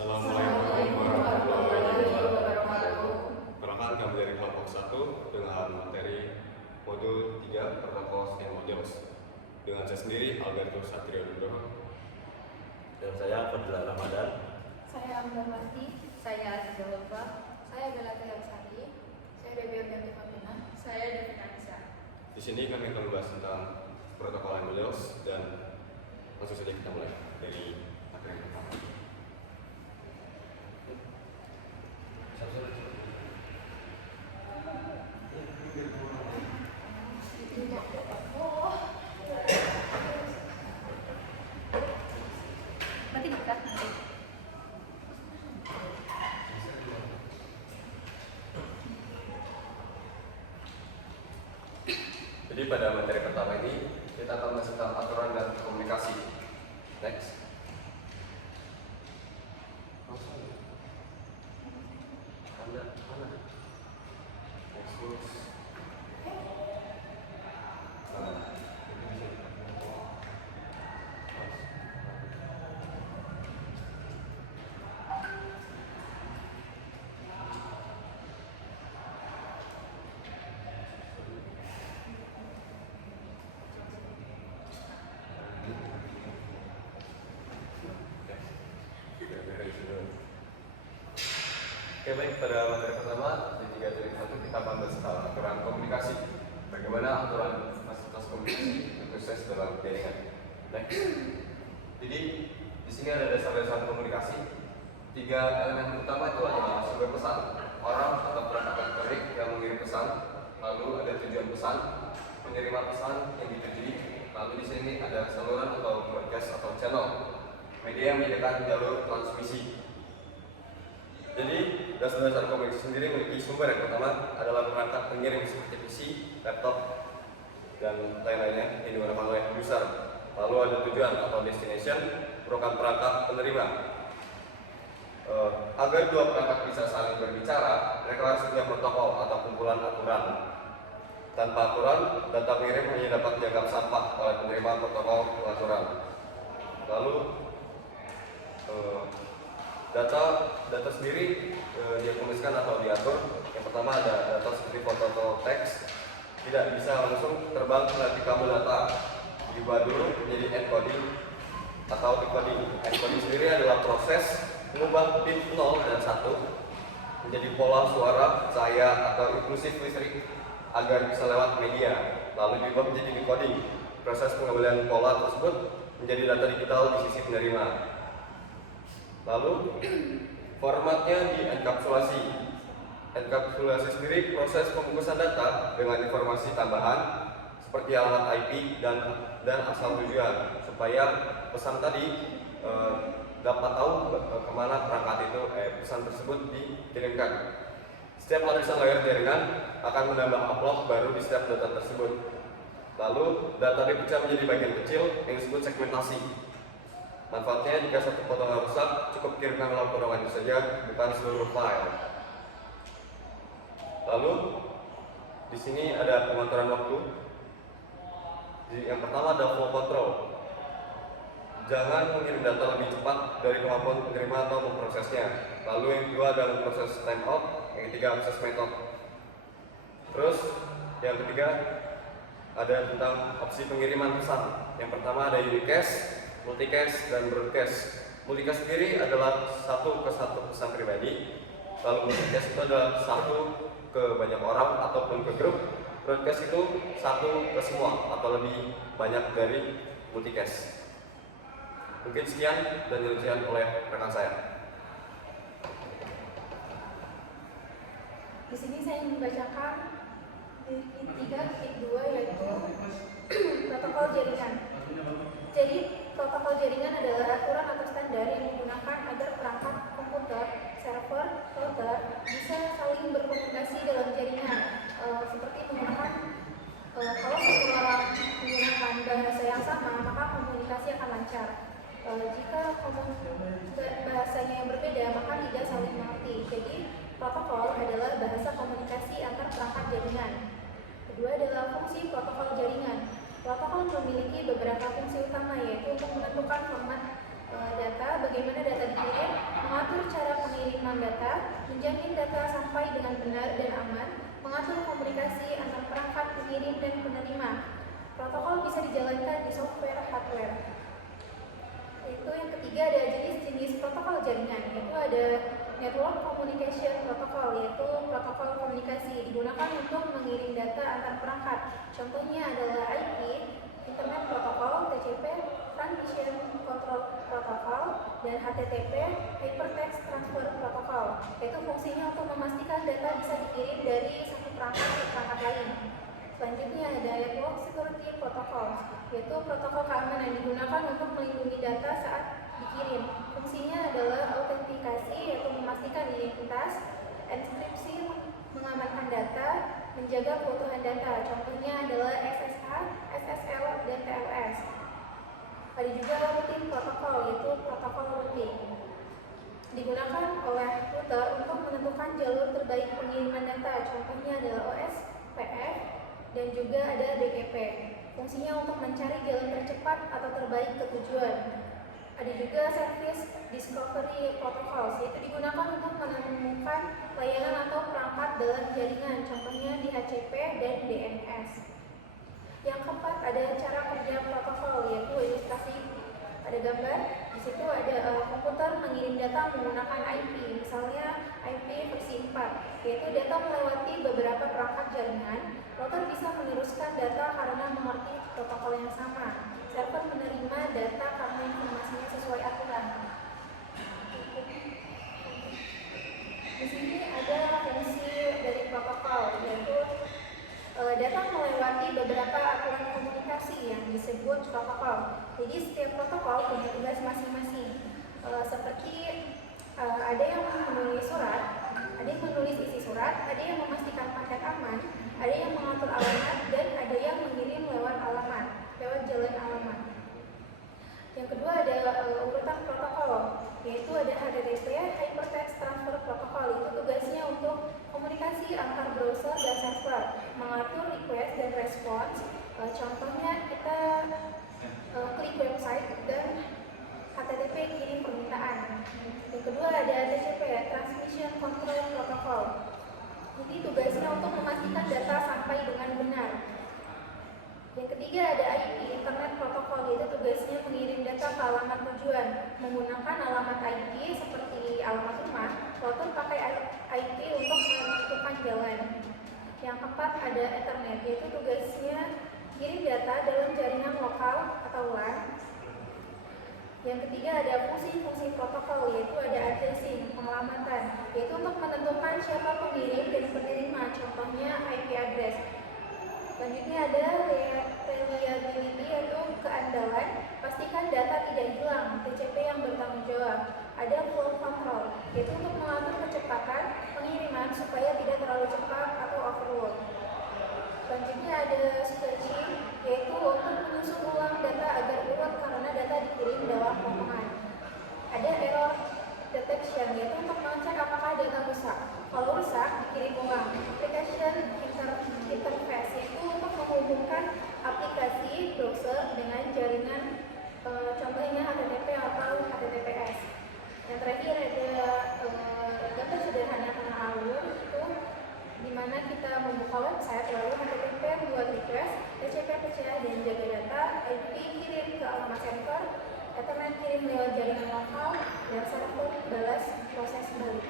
Assalamualaikum warahmatullahi wabarakatuh. Perkenalkan kami dari kelompok 1 dengan materi modul 3 Protocols and Modules. Dengan saya sendiri Alberto Satrio Nugroho. Dan saya Fadila Ramadan. Saya Ambar Marti. Saya Aziza Lova. Saya Bella Sari. Saya Dewi Ardanti Famina. Saya Devina Nisa. Di sini kami akan membahas tentang protokol and modules dan langsung saja kita mulai dari materi yang pertama. Nanti buka nanti. Jadi pada materi pertama ini kita akan membahas tentang aturan dan komunikasi. Next. Oke, baik, pada materi pertama di 3.1 kita akan bahas tentang aturan komunikasi. Bagaimana aturan fasilitas komunikasi sukses dalam jaringan. Next. Jadi di sini ada dasar-dasar komunikasi. 3 elemen utama itu adalah sumber pesan, orang atau perangkat elektronik yang mengirim pesan, lalu ada tujuan pesan, penerima pesan yang ditujui, lalu di sini ada saluran atau broadcast atau channel, media yang menyediakan jalur transmisi. Jadi dasar-dasar komunikasi sendiri memiliki sumber. Yang pertama adalah perangkat pengirim seperti PC, laptop, dan lain-lainnya yang digunakan oleh user. Lalu ada tujuan atau destination, merupakan perangkat penerima. Agar dua perangkat bisa saling berbicara, mereka harus punya protokol atau kumpulan aturan. Tanpa aturan, data pengirim hanya dapat dianggap sampah oleh penerima protokol pengaturan. Lalu data sendiri diakomodasikan atau diatur. Yang pertama ada data seperti foto atau teks, tidak bisa langsung terbang melalui kabel data, diubah dulu menjadi encoding atau decoding. Encoding sendiri adalah proses mengubah bit 0 dan 1 menjadi pola suara, cahaya atau impulsif listrik agar bisa lewat media, lalu diubah menjadi decoding. Proses pengembalian pola tersebut menjadi data digital di sisi penerima. Lalu formatnya di-enkapsulasi. Enkapsulasi sendiri proses pembungkusan data dengan informasi tambahan seperti alamat IP dan asal tujuan supaya pesan tadi dapat tahu kemana perangkat itu pesan tersebut dikirimkan. Setiap lapisan layer jaringan akan menambah upload baru di setiap data tersebut. Lalu data dipecah menjadi bagian kecil yang disebut segmentasi. Manfaatnya jika satu potongan rusak, cukup kirimkan dalam potongan itu saja, bukan seluruh file. Lalu di sini ada pengaturan waktu. Yang pertama ada flow control. Jangan mengirim data lebih cepat dari kemampuan penerima atau memprosesnya. Lalu yang kedua ada proses timeout. Yang ketiga akses method. Terus yang ketiga ada tentang opsi pengiriman pesan. Yang pertama ada unicast, multicast, dan broadcast. Multicast sendiri adalah satu ke satu pesan pribadi. Lalu multicast itu adalah satu ke banyak orang ataupun ke grup. Broadcast itu satu ke semua atau lebih banyak dari multicast. Mungkin sekian dan dirincikan oleh rekan saya. Di sini saya ingin membacakan di 3.2 yaitu protokol jaringan. Jadi protokol jaringan adalah aturan atau standar yang digunakan agar perangkat komputer, server, router bisa saling berkomunikasi dalam jaringan. Seperti menggunakan kalau semua orang menggunakan bahasa yang sama, maka komunikasi akan lancar. Jika bahasanya yang berbeda, maka tidak saling mengerti. Jadi protokol adalah bahasa komunikasi antar perangkat jaringan. Kedua adalah fungsi protokol jaringan. Protokol memiliki beberapa fungsi utama, yaitu untuk menentukan format data, bagaimana data dikirim, mengatur populer. Itu yang ketiga ada jenis-jenis protokol jaringan, yaitu ada network communication protocol, yaitu protokol komunikasi digunakan untuk mengirim data antar perangkat. Contohnya adalah IP, Internet Protocol, TCP, Transmission Control Protocol, dan HTTP, Hypertext Transfer Protocol, yaitu fungsinya untuk memastikan data bisa dikirim dari satu perangkat ke perangkat lain. Selanjutnya ada Network Security Protocol, yaitu protokol keamanan digunakan untuk melindungi data saat dikirim. Fungsinya adalah autentikasi, yaitu memastikan identitas, enkripsi, mengamankan data, menjaga keutuhan data. Contohnya adalah SSH, SSL, dan TLS. Ada juga routing protokol, yaitu protokol routing. Digunakan oleh router untuk menentukan jalur terbaik pengiriman data. Contohnya adalah OSPF dan juga ada BGP. Fungsinya untuk mencari jalan tercepat atau terbaik ke tujuan. Ada juga Service Discovery Protocol, yaitu digunakan untuk menemukan layanan atau perangkat dalam jaringan. Contohnya DHCP dan DNS. Yang keempat ada cara kerja protokol, yaitu ilustrasi. Ada gambar. Di situ ada komputer mengirim data menggunakan IP, misalnya IP versi 4, yaitu data melewati beberapa perangkat jaringan. Router bisa meneruskan data karena mengerti protokol yang sama. Server menerima data karena informasinya sesuai aturan. Di sini ada fungsi dari protokol, yaitu data melewati beberapa aturan komunikasi yang disebut protokol. Jadi setiap protokol punya tugas masing-masing. Seperti ada yang menulis surat, ada yang menulis isi surat, ada yang memastikan paket aman, ada yang mengatur alamat, dan ada yang mengirim lewat alamat, lewat jalan alamat. Yang kedua ada urutan protokol, yaitu ada HTTP, Hypertext Transfer Protocol. Itu tugasnya untuk komunikasi antar browser dan server, mengatur request dan response. Contohnya kita klik website dan HTTP kirim permintaan. Yang kedua ada TCP, Transmission Control Protocol. Jadi tugasnya untuk memastikan data sampai dengan benar. Yang ketiga ada IP, Internet Protocol, yaitu tugasnya mengirim data ke alamat tujuan. Menggunakan alamat IP seperti alamat rumah, router pakai IP untuk menentukan jalan. Yang keempat ada Ethernet, yaitu tugasnya kirim data dalam jaringan lokal atau LAN. Yang ketiga ada fungsi-fungsi protokol, yaitu ada addressing, pengelamatan, yaitu untuk menentukan siapa pengirim dan penerima, contohnya IP address. Selanjutnya ada reliability, yaitu keandalan, pastikan data tidak hilang, TCP yang bertanggung jawab. Ada flow control, yaitu untuk mengatur kecepatan pengiriman supaya tidak terlalu cepat atau overload. Selanjutnya ada staging, yaitu untuk menyusun ulang data agar urut karena data dikirim dalam potongan. Ada error detection, yaitu untuk mengecek apakah data rusak. Kalau rusak, dikirim ulang. Application interface, yaitu untuk menghubungkan aplikasi browser dengan jaringan, contohnya HTTP atau HTTPS. Yang terakhir ada gambar sederhana tengah alur, itu di mana kita membuka website, lalu HTTP buat request, TCP pecah dan jaga data, IP kirim ke alamat server, Ethernet kirim lewat jaringan lokal, dan server balas proses balik.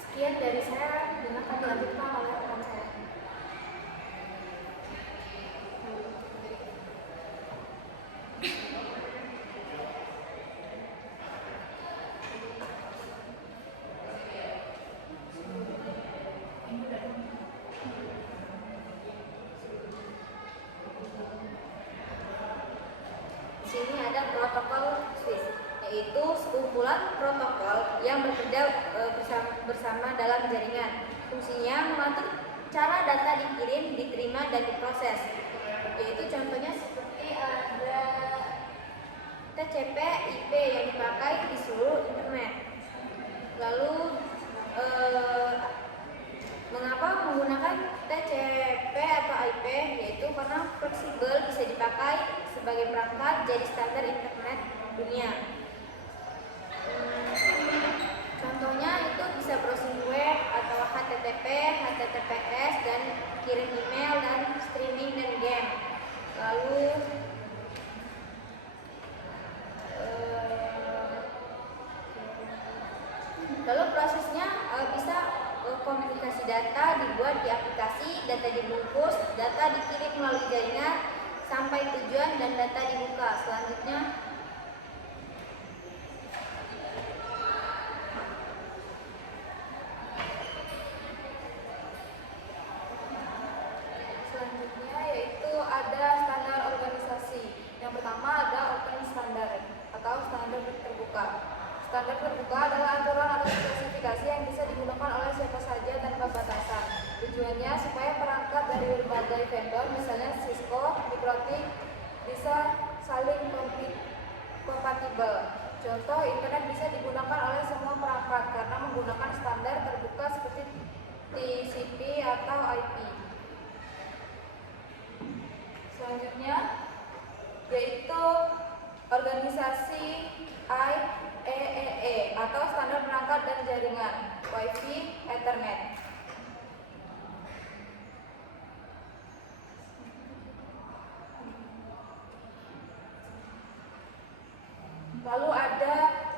Sekian dari saya, dan akan dilanjutkan oleh rekan saya. Di sini ada protokol SWIFT, yaitu sekumpulan protokol yang bekerja bersama dalam jaringan. Fungsinya mengatur cara data dikirim, diterima, dan diproses. Yaitu contohnya seperti ada TCP, IP yang dipakai di seluruh internet. Lalu mengapa menggunakan TCP atau IP? Yaitu karena fleksibel, bisa dipakai sebagai perangkat jadi standar internet dunia. Contohnya itu bisa browsing web atau HTTP, HTTPS, dan kirim email dan streaming dan game. Lalu Organisasi data dibuat di aplikasi, data dibungkus, data dikirim melalui jaringan sampai tujuan dan data dibuka. Selanjutnya yaitu ada standar organisasi. Yang pertama ada open standard atau standar terbuka. Standar terbuka adalah aturan atau spesifikasi yang bisa digunakan oleh siapa saja tanpa batasan. Tujuannya supaya perangkat dari berbagai vendor, misalnya Cisco, Microtik, bisa saling kompatibel. Contoh, internet bisa digunakan oleh semua perangkat karena menggunakan standar terbuka seperti TCP atau IP. Selanjutnya yaitu organisasi IEEE atau standar perangkat dan jaringan Wi-Fi Ethernet. Lalu ada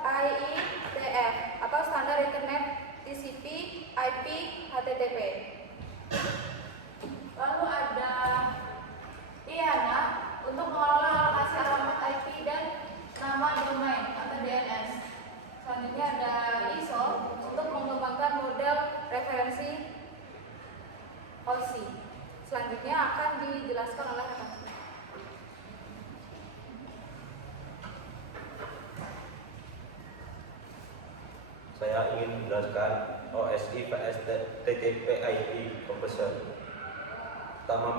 IETF atau standar internet TCP, IP, HTTP. Lalu ada IANA untuk mengelola alokasi alamat IP dan nama domain atau DNS. Selanjutnya ada ISO untuk mengembangkan model referensi OSI. Selanjutnya akan dijelaskan oleh rekan. Saya ingin menjelaskan OSI vs TCP/IP conversion. Pertama,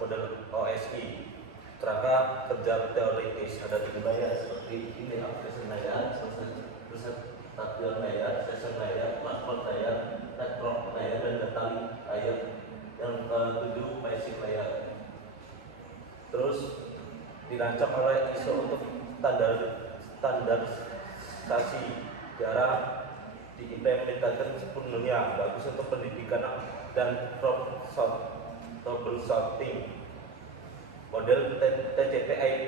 model OSI. Kerangka kerja teoritis ada 3 layar seperti ini: application layer, stadion layer, session layer, platform layer, network layer, dan data link layer. Yang ke-7 basic layer. Terus dirancang oleh ISO untuk standarisasi, jarang diimplementasikan sepenuhnya, bagus untuk pendidikan dan troubleshooting. Model TCP/IP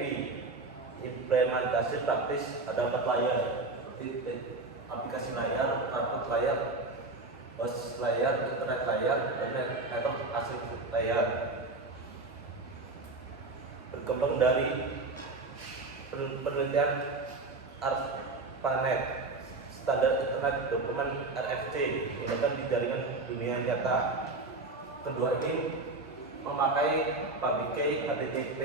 implementasi praktis ada 4 layar seperti aplikasi layar, kartu layar, host layar, internet layar, dan network asik layar. Berkembang dari penelitian ARPANET, standar internet dokumen RFC digunakan di jaringan dunia nyata. Kedua ini memakai public key, HTTP,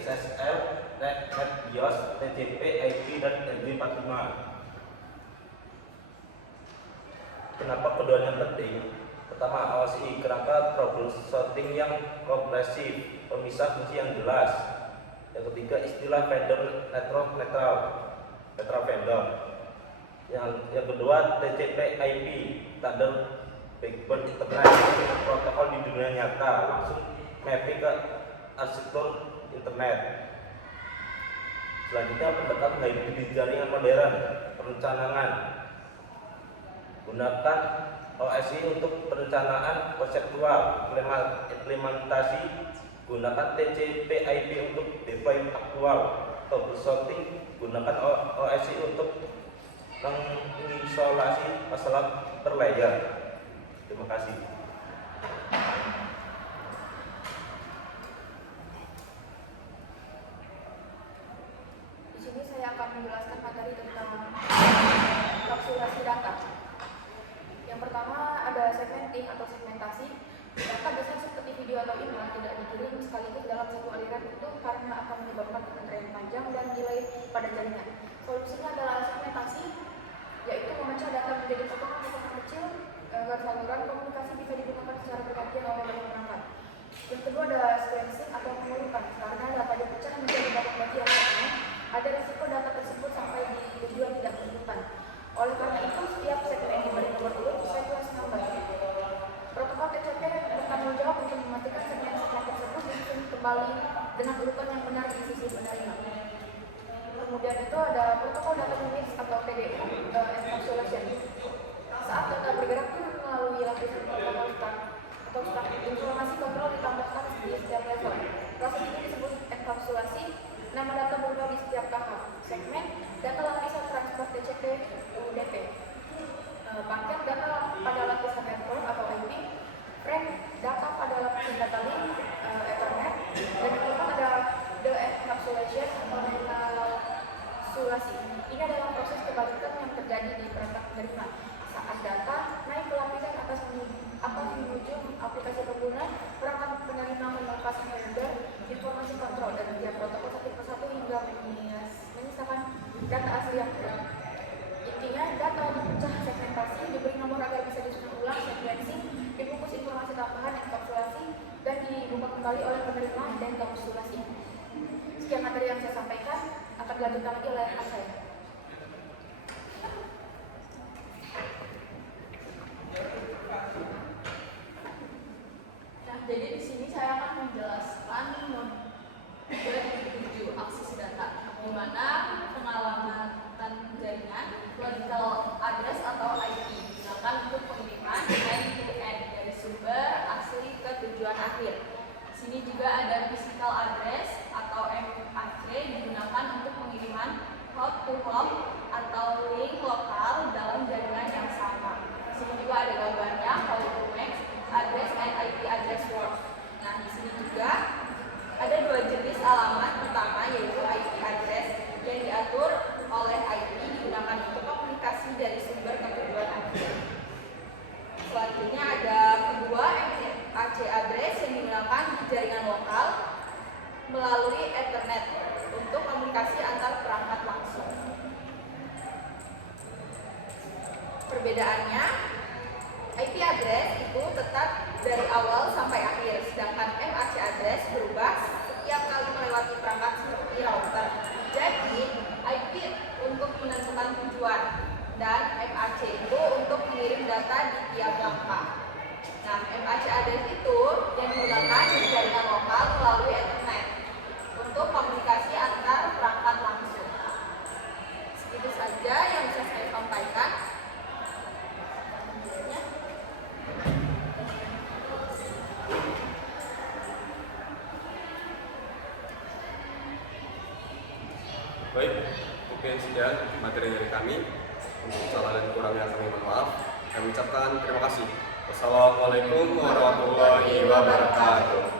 SSL, NetBIOS, TCP, IP, dan RJ45. Kenapa keduanya penting? Pertama, OSI, kerangka troubleshooting yang kompresif, pemisah fungsi yang jelas. Yang ketiga, istilah vendor network netral vendor. Yang kedua, TCP/IP, standar backbone internet, protokol di dunia nyata, langsung mapping ke arsitektur internet. Selanjutnya, pendekatan hybrid di jaringan modern, perencanaan. Gunakan OSI untuk perencanaan konseptual, implementasi. Gunakan TCP/IP untuk deploy aktual. Troubleshooting, gunakan OSI untuk mengisolasi masalah per layer. Terima kasih. Di sini saya akan menjelaskan materi tentang enkapsulasi data. Yang pertama ada segmenting atau segmentasi. Data biasanya seperti video atau email tidak dikirim sekaligus dalam satu aliran itu karena akan menyebabkan antrean panjang dan delay pada jaringan. Solusinya adalah segmentasi, yaitu memecah data menjadi potongan-potongan kecil agar saluran komunikasi bisa digunakan secara bergantian oleh banyak perangkat. Yang kedua ada sequencing atau pengurukan. Karena data dipecah menjadi banyak bagian segmen, ada risiko data tersebut sampai di tujuan tidak ditemukan. Oleh karena itu, setiap segmen diberi nomor urut sequence number. Protokol TCP bertanggung jawab untuk memastikan segmen-segmen tersebut disusun kembali dengan urutan yang benar di sisi penerima. Kemudian itu ada protokol data units atau PDU encapsulation. Saat data bergerak melalui lapisan protokol stack atau stack, informasi kontrol ditambahkan di setiap level. Proses ini disebut enkapsulasi. Nama data berubah di setiap tahap. Segmen data lapisan transport TCP UDP. Paket data pada lapisan network atau IP penerima. Saat data naik ke lapisan atas menuju aplikasi pengguna, perangkat penerima melepaskan header, informasi kontrol, dan tiap protokol satu persatu hingga menyisakan data asli yang berat. Intinya, data dipecah segmentasi, diberi nomor agar bisa disusun ulang, sequencing, dibungkus informasi tambahan, enkapsulasi, dan dibuka kembali oleh penerima dan kapsulasi. Sekian materi yang saya sampaikan, akan dilanjutkan lagi oleh rekan saya. Nah, jadi di sini saya akan menjelaskan model 7 akses data, di mana pengalamatan jaringan logical address atau IP digunakan untuk pengiriman end-to-end dari sumber asli ke tujuan akhir. Di sini juga ada physical address atau MAC digunakan untuk pengiriman hop to hop atau link lokal dalam jaringan yang sama. Di sini juga ada gambarnya how to make address and IP address work. Nah, di sini juga ada dua jenis alamat. Pertama yaitu IP address yang diatur oleh IP digunakan untuk komunikasi dari sumber ke tujuan akhir. Selanjutnya ada kedua MAC address yang digunakan di jaringan lokal melalui Ethernet untuk komunikasi antar perangkat langsung. Perbedaannya, IP address itu tetap dari awal sampai akhir, sedangkan MAC address berubah setiap kali melewati perangkat seperti router. Jadi, IP untuk menentukan tujuan dan MAC itu untuk mengirim data di tiap langkah. Nah, MAC address itu yang digunakan di jaringan lokal melalui Ethernet untuk komunikasi antar perangkat langsung. Segitu saja yang bisa saya sampaikan. Baik, mungkin sekian materi dari kami. Untuk salah dan kurangnya kami mohon maaf. Kami ucapkan terima kasih. Wassalamualaikum warahmatullahi wabarakatuh.